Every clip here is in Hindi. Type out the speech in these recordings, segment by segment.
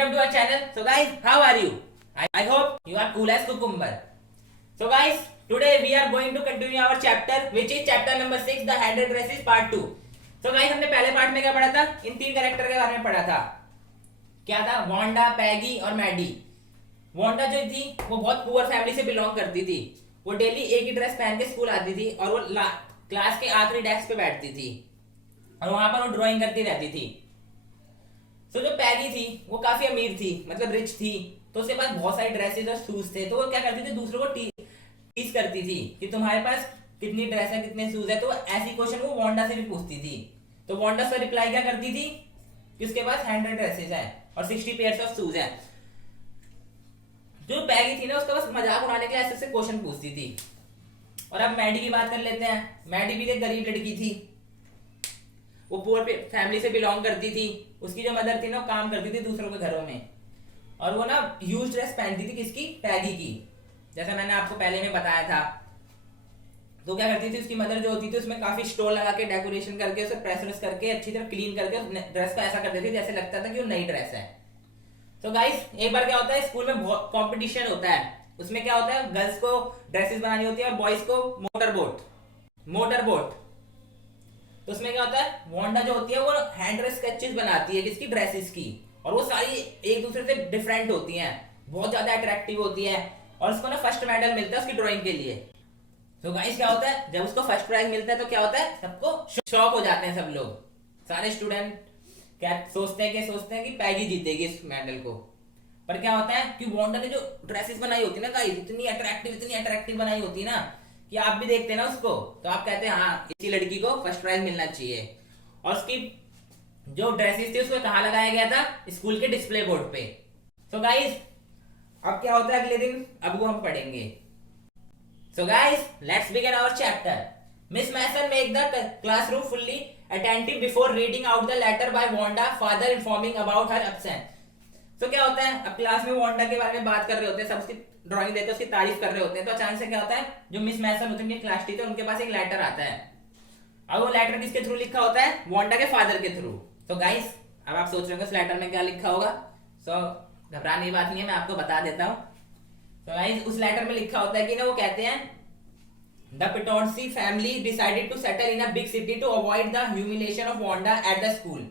welcome to our channel. So guys, how are you? I hope you are cool as cucumber. So guys, today we are going to continue our chapter, which is chapter number 6, the headdresses part 2. So guys, हमने पहले पार्ट में क्या पढ़ा था? इन तीन कैरेक्टर के बारे में पढ़ा था. क्या था? वांडा, पैगी और मैडी. वांडा जो थी वो बहुत पुअर फैमिली से बिलोंग करती थी. वो डेली एक ही ड्रेस पहन के स्कूल आती थी और वो क्लास के आखिरी डेस्क पे बैठती थी और वहां पर वो ड्राइंग करती रहती थी. तो जो पैगी थी वो काफी अमीर थी, मतलब रिच थी, तो उसके पास बहुत सारे ड्रेसेस और शूज थे. तो वो क्या करती थी, दूसरों को टीज करती थी कि तुम्हारे पास कितनी ड्रेस है, कितने शूज है. तो ऐसी क्वेश्चन वो वांडा से भी पूछती थी. तो वांडा से रिप्लाई क्या करती थी कि उसके पास 100 ड्रेसेस है और 60 पेयर्स ऑफ शूज है. जो पैगी थी ना, उसका बस मजाक उड़ाने के लिए ऐसे ऐसे क्वेश्चन पूछती थी. और अब मैडी की बात कर लेते हैं. मैडी भी एक गरीब लड़की थी. वो पुअर फैमिली से बिलोंग करती थी. उसकी जो मदर थी ना, वो काम करती थी दूसरों के घरों में और वो ना यूज ड्रेस पहनती थी. किसकी? पैगी की. जैसा मैंने आपको पहले में बताया था. तो क्या करती थी, उसकी मदर जो होती थी उसमें काफी स्टोन लगा के डेकोरेशन करके उसे प्रेस करके अच्छी तरह क्लीन करके ड्रेस को ऐसा कर देती थी जैसे लगता था कि वो नई ड्रेस है. तो गाइस, एक बार क्या होता है, स्कूल में बहुत कंपटीशन होता है. उसमें क्या होता है, गर्ल्स को ड्रेसेस बनानी होती है और बॉयज को मोटर बोट. तो उसमें क्या होता है, वांडा जो होती है वो हैंड स्केचेस बनाती है किसकी? ड्रेसेस की. और वो सारी एक दूसरे से डिफरेंट होती हैं, बहुत ज्यादा अट्रैक्टिव होती है और उसको ना फर्स्ट मेडल मिलता है उसकी ड्राइंग के लिए. तो गाइस क्या होता है, जब उसको फर्स्ट प्राइज मिलता है तो क्या होता है, सबको शॉक हो जाते हैं. सब लोग, सारे स्टूडेंट क्या सोचते हैं कि पैगी जीतेगी इस मेडल को. पर क्या होता है कि वांडा ने जो ड्रेसेस बनाई होती है ना गाइस, इतनी अट्रैक्टिव बनाई होती है ना कि आप भी देखते हैं ना उसको तो आप कहते हैं हाँ, इसी लड़की को फर्स्ट प्राइज मिलना चाहिए. और उसकी जो ड्रेसेस थी उसको कहाँ लगाया गया था? स्कूल के डिस्प्ले बोर्ड पे. तो गाइस, अब क्या होता है अगले दिन, अब वो हम पढ़ेंगे. So guys, let's begin our chapter. Miss Mason make the classroom fully attentive before reading out the letter by Wanda, father informing about her absence. So क्या होता है, अब क्लास में वांडा के बारे में बात कर रहे होते हैं, सब उसकी ड्राइंग देते हैं, उसकी तारीफ कर रहे होते हैं. तो अचानक से क्या होता है, जो मिस मैसन होती है उनकी क्लास टीचर, उनके पास एक लेटर आता है. अब वो लेटर किसके थ्रू लिखा होता है? वांडा के फादर के थ्रू. तो गाइस, अब आप सोच रहे होंगे उस लेटर में क्या लिखा होगा. सो घबराने की बात नहीं है, मैं आपको बता देता हूँ. तो गाइस, उस लेटर में लिखा होता है कि ना, वो कहते हैं The Petorsi family decided to settle in a big city to avoid the humiliation of Wanda at the school.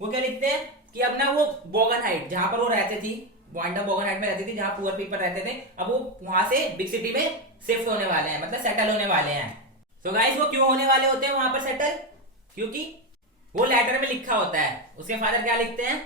वो क्या लिखते हैं कि अब ना वो बोगन हाइट, जहां पर वो रहते थी, वांडा बोगन हाइट में रहती थी जहां पुअर पीपल रहते थे, अब वो वहां से बिग सिटी में शिफ्ट होने वाले हैं, मतलब सेटल होने वाले हैं. तो गाइस, वो क्यों होने वाले होते हैं वहां पर सेटल? क्योंकि वो लेटर में लिखा होता है. उसके फादर क्या लिखते हैं,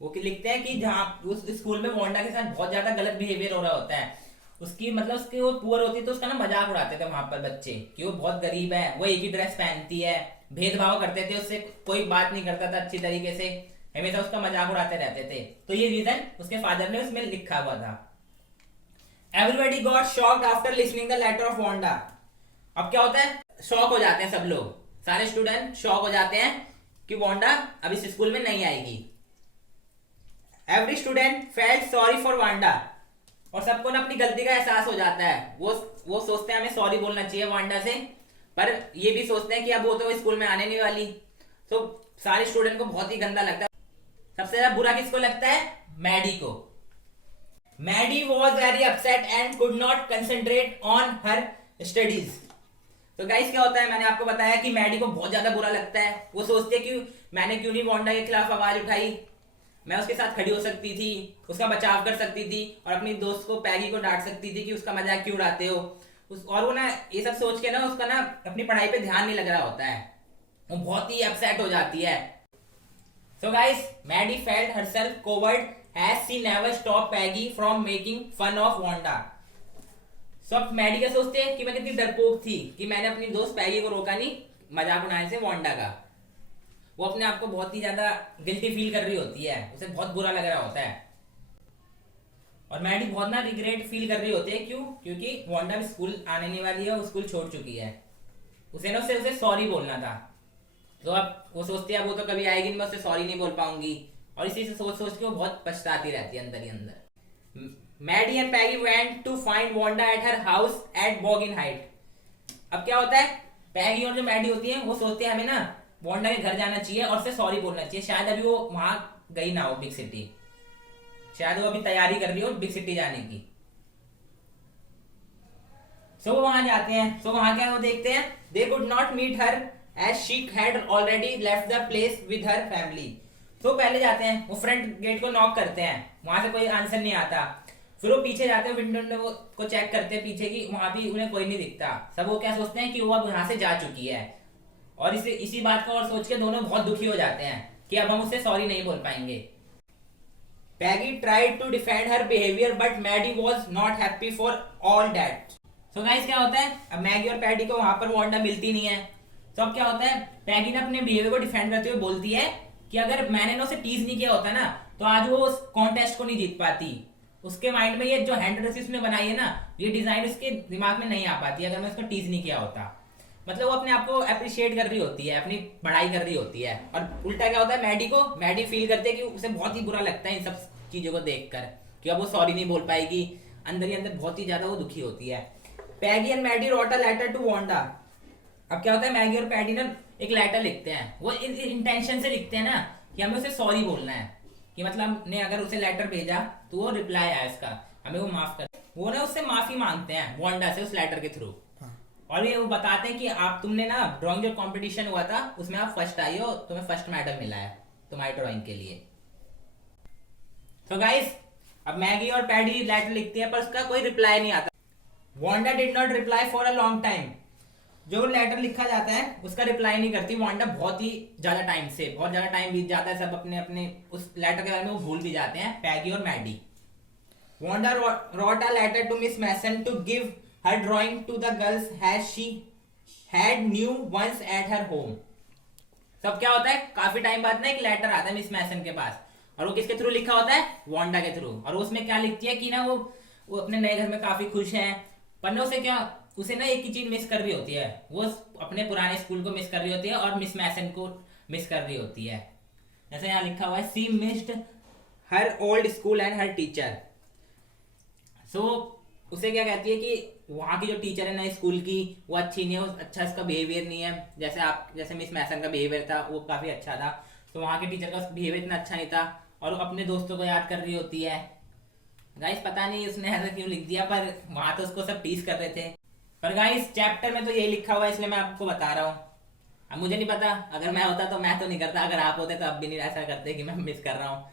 वो लिखते हैं कि जहां उस स्कूल में वांडा के साथ बहुत ज्यादा गलत बिहेवियर हो रहा होता है. उसकी मतलब उसकी वो पुअर होती है तो उसका ना मजाक उड़ाते थे वहां पर बच्चे कि वो बहुत गरीब है, वो एक ही ड्रेस पहनती है, भेदभाव करते थे, उससे कोई बात नहीं करता था अच्छी तरीके से, हमेशा उसका मजाक उड़ाते रहते थे. तो ये रीजन उसके फादर ने उसमें लिखा हुआ था. Everybody got shocked after listening the letter of Wanda. अब क्या होता है, शॉक हो जाते हैं सब लोग, सारे स्टूडेंट शॉक हो जाते हैं कि वांडा अब इस स्कूल में नहीं आएगी. Every student felt sorry for Wanda. और सबको ना अपनी गलती का एहसास हो जाता है. वो सोचते हैं हमें सॉरी बोलना चाहिए वांडा से, पर ये भी सोचते हैं कि अब वो तो स्कूल में आने नहीं वाली. तो सारे स्टूडेंट को बहुत ही गंदा लगता है. सबसे ज्यादा बुरा किसको लगता है? मैडी को. Maddy was very upset and could not concentrate on her studies. तो गाइस क्या होता है, मैंने आपको बताया कि मैडी को बहुत ज्यादा बुरा लगता है. वो सोचते हैं कि मैंने क्यों नहीं वांडा के खिलाफ आवाज उठाई, मैं उसके साथ खड़ी हो सकती थी, उसका बचाव कर सकती थी और अपनी दोस्त को पैगी को डांट सकती थी कि उसका मजाक क्यों उड़ाते हो. और वो ना ये सब सोच के ना उसका ना अपनी पढ़ाई पे ध्यान नहीं लग रहा होता है, वो बहुत ही अपसेट हो जाती है. So guys, Maddy felt herself coward as she never stop Peggy from making fun of Wanda. सब मैडी का सोचते हैं कि मैं कितनी डरपोक थी कि मैंने अपनी दोस्त पैगी को रोका नहीं मजाक उड़ाने से वांडा का. वो अपने आप को बहुत ही ज्यादा गिल्टी फील कर रही होती है, उसे बहुत बुरा लग रहा होता है. और मैडी बहुत ना रिग्रेट फील कर रही होती है. क्यों? क्योंकि वांडा भी स्कूल आने नहीं वाली है, वो स्कूल छोड़ चुकी है. उसे ना उसे सॉरी बोलना था. तो अब वो सोचती है वो तो कभी आएगी नहीं, मैं उससे सॉरी नहीं बोल पाऊंगी. और इसी से सोच के वो बहुत पछताती रहती है अंदर ही अंदर. Maddie and Peggy went to find Wanda at her house at Boggin Height. अब क्या होता है, पैगी और जो मैडी होती है वो सोचते हैं हमें ना वांडा के घर जाना चाहिए और उसे सॉरी बोलना चाहिए, शायद अभी वो वहां गई ना हो बिग सिटी. शायद वो अभी तैयारी कर रही हो बिग सिटी जाने की। सो वो वहां जाते हैं। सो वहां क्या वो देखते हैं, they could not meet her as she had already left the place with her family. तो पहले जाते हैं, वो फ्रंट गेट को नॉक करते हैं, वहां से कोई आंसर नहीं आता। फिर वो पीछे जाते हैं, विंडो को चेक करते हैं पीछे की, वहां भी उन्हें कोई नहीं दिखता। सब वो क्या सोचते हैं कि वो अब यहाँ से जा चुकी है, और इसी बात को और सोच के दोनों बहुत दुखी हो जाते हैं कि अब हम उससे सॉरी नहीं बोल पाएंगे। Peggy tried to defend her behavior but Maddie was not happy for all that. So guys क्या होता है, अब मैगी और पैडी को वहां पर वांडा मिलती नहीं है। तो अब क्या होता है, पैगी ने अपने बिहेवियर को डिफेंड करते हुए बोलती है कि अगर मैंने ना उसे टीज नहीं किया होता ना तो आज वो उस कॉन्टेस्ट को नहीं जीत पाती। उसके माइंड में ये जो हैंड ड्रेस उसने बनाई है ना, ये डिजाइन उसके दिमाग में नहीं आ पाती अगर मैं उसको टीज नहीं किया होता। मतलब वो अपने आप को अप्रिशिएट कर रही होती है, अपनी बढ़ाई कर रही होती है। और उल्टा क्या होता है, मैडी फील करते है कि उसे बहुत ही बुरा लगता है इन सब चीजों को देखकर कि अब वो सॉरी नहीं बोल पाएगी। अंदर ही अंदर बहुत ही ज्यादा वो दुखी होती है। Peggy and Maddie wrote a letter to Wanda. अब क्या होता है, मैगी और पैडी ना एक लेटर लिखते हैं। वो इंटेंशन से लिखते हैं ना कि हमें उसे सॉरी बोलना है, कि मतलब ने अगर उसे लेटर भेजा तो वो रिप्लाई आया उसका, हमें वो माफ कर। वो ना उससे माफी मांगते हैं वांडा से उस लेटर के थ्रू। और ये वो बताते हैं कि आप तुमने ना ड्राइंग जो कंपटीशन हुआ था उसमें आप फर्स्ट आई हो, तुम्हें फर्स्ट मेडल मिला है तुम्हारी ड्राइंग के लिए। तो गाइस अब मैगी और पैडी लेटर लिखती है पर उसका कोई रिप्लाई नहीं आता। Wanda did not reply for a long time. जो लेटर लिखा जाता है उसका रिप्लाई नहीं करती वांडा बहुत ही ज्यादा टाइम से, बहुत ज्यादा टाइम बीत जाता है, सब अपने अपने उस लेटर के बारे में वो भूल भी जाते हैं, पैगी और Maddy. Wanda wrote a letter to Miss Mason to give her drawing to the girls as she had knew once at her home. सब क्या होता है, काफी टाइम बाद ना एक लेटर आता है मिस मैसन के पास, और वो किसके थ्रू लिखा होता है, वांडा के थ्रू। और उसमें क्या लिखती है कि ना वो अपने नए घर में काफी खुश हैं, पर ना उसे ना एक ही चीज मिस कर रही होती है, वो अपने पुराने स्कूल को मिस कर रही होती है और मिस मैसन को मिस कर रही होती है। जैसे यहाँ लिखा हुआ है, she missed her old school and her teacher. So उसे क्या कहती है कि वहाँ की जो टीचर है ना स्कूल की, वो अच्छी नहीं है, अच्छा इसका बिहेवियर नहीं है। जैसे मिस मैसन का बिहेवियर था वो काफी अच्छा था, तो वहाँ के टीचर का बिहेवियर इतना अच्छा नहीं था, और अपने दोस्तों को याद कर रही होती है। गाइस पता नहीं उसने ऐसा क्यों लिख दिया, पर वहां तो उसको सब टीज कर रहे थे। पर गाइस चैप्टर में तो यही लिखा हुआ है, इसलिए मैं आपको बता रहा हूँ। अब मुझे नहीं पता, अगर मैं होता तो मैं तो नहीं करता, अगर आप होते तो अब भी नहीं ऐसा करते कि मैं मिस कर रहा हूँ।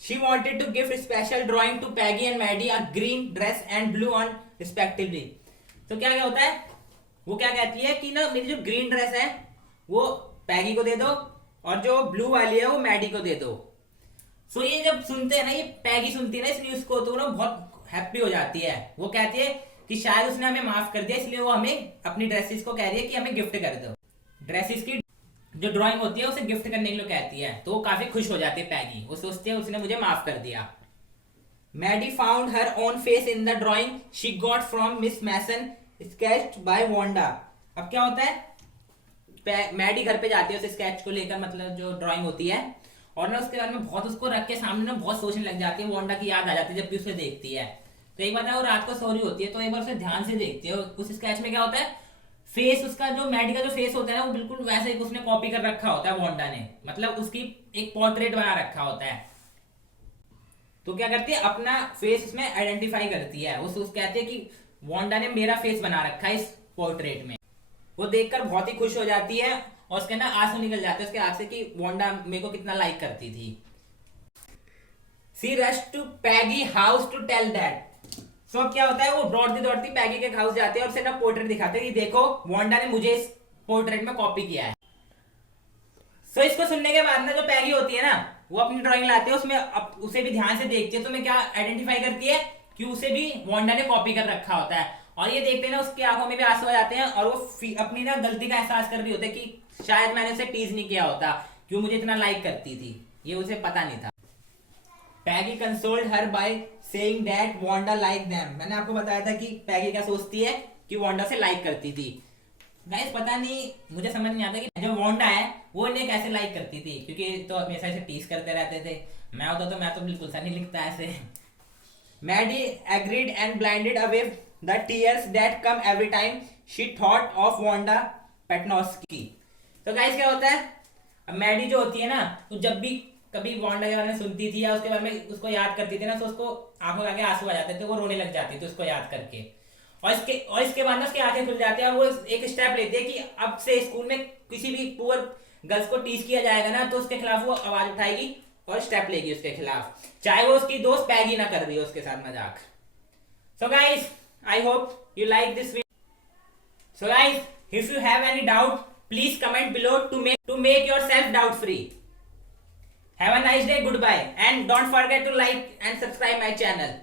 She wanted to give special drawing to Peggy and Maddie a green dress and blue on respectively. तो क्या होता है, वो क्या कहती है कि ना मेरी जो ग्रीन ड्रेस है वो पैगी को दे दो और जो ब्लू वाली है वो मैडी को दे दो। सो ये जब सुनते हैं ना, ये पैगी सुनती है ना इस न्यूज को, तो ना बहुत हैप्पी हो जाती है। वो कहती है कि शायद उसने हमें माफ कर दिया, इसलिए वो हमें अपनी ड्रेसेस को कह रही है कि हमें गिफ्ट कर दो। ड्रेसेस की जो ड्राइंग होती है उसे गिफ्ट करने के लिए कहती है, तो वो काफी खुश हो जाती है पैगी, वो सोचती है उसने मुझे माफ कर दिया। Maddy found her own face in the drawing she got from Miss Mason sketched by Wanda. अब क्या होता है, मैडी घर पे जाती है उस स्केच को लेकर, मतलब जो ड्राइंग होती है, और ना उसके बारे में बहुत उसको रख के सामने ना बहुत सोचने लग जाती है। वांडा की याद आ जाती है जब भी उसे देखती है। तो एक बार वो रात को सो रही होती है, तो एक बार उसे ध्यान से देखती है। उस स्केच में क्या होता है, फेस उसका जो मैडी का जो फेस होता है ना वो बिल्कुल वैसे ही उसने कॉपी कर रखा होता है वांडा ने, मतलब उसकी एक पोर्ट्रेट बना रखा होता है। तो क्या करती है, अपना फेस उसमें आइडेंटिफाई करती है। उस कहती है कि वांडा ने मेरा फेस बना रखा है इस पोर्ट्रेट में। वो देखकर बहुत ही खुश हो जाती है और उसके ना आंसू निकल जाते हैं उसके आंख से कि वांडा मेरे को कितना लाइक करती थी। She rush to Peggy house to tell that. So अब क्या होता है, वो दौड़ती दौड़ती पैगी के हाउस जाते हैं और उसे ना पोर्ट्रेट दिखाते हैं कि देखो वांडा ने मुझे इस पोर्ट्रेट में कॉपी किया है। सो इसको सुनने के बाद ना जो पैगी होती है ना, वो अपनी ड्राइंग लाती है, उसमें उसे भी ध्यान से देखती है। तो मैं क्या आइडेंटिफाई करती है कि उसे भी वांडा ने कॉपी कर रखा होता है। और ये देखते हैं ना उसकी आंखों में भी आंसू आ जाते हैं, और वो अपनी ना गलती का एहसास कर रही होती है कि शायद मैंने उसे टीज नहीं किया होता, क्यों मुझे इतना लाइक करती थी, ये उसे पता नहीं था। Peggy consoled her by saying that Wanda like them. मैंने आपको बताया था कि पैगी क्या सोचती है कि वांडा से लाइक करती थी। गाइस पता नहीं, मुझे समझ नहीं आता कि जो वांडा है वो इन्हें कैसे लाइक करती थी, क्योंकि तो हमेशा इसे टीज करते रहते थे। मैं होता तो मैं तो बिल्कुल सा नहीं लिखता ऐसे। Maddie agreed and blinded away the tears that come every time she thought of Wanda Petronski. तो गाइस क्या होता है, अब मैडी जो होती है ना, तो जब भी कभी बॉन्ड के बारे में सुनती थी या उसके बारे में उसको याद करती थी ना, तो उसको आंखों के आगे आंसू आ जाते थे, वो रोने लग जाती थी उसको याद करके। और इसके बाद ना उसकी आंखें खुल जाती है और वो एक स्टेप लेती है कि अब से स्कूल में किसी भी पुअर गर्ल्स को टीज किया जाएगा ना, तो उसके खिलाफ वो आवाज उठाएगी और स्टेप लेगी उसके खिलाफ, चाहे वो उसकी दोस्त पैगी ना कर रही हो उसके साथ मजाक। So guys, I hope you like this video. So guys, if you have any doubt, please comment below to make yourself doubt free. Have a nice day, goodbye, and don't forget to like and subscribe my channel.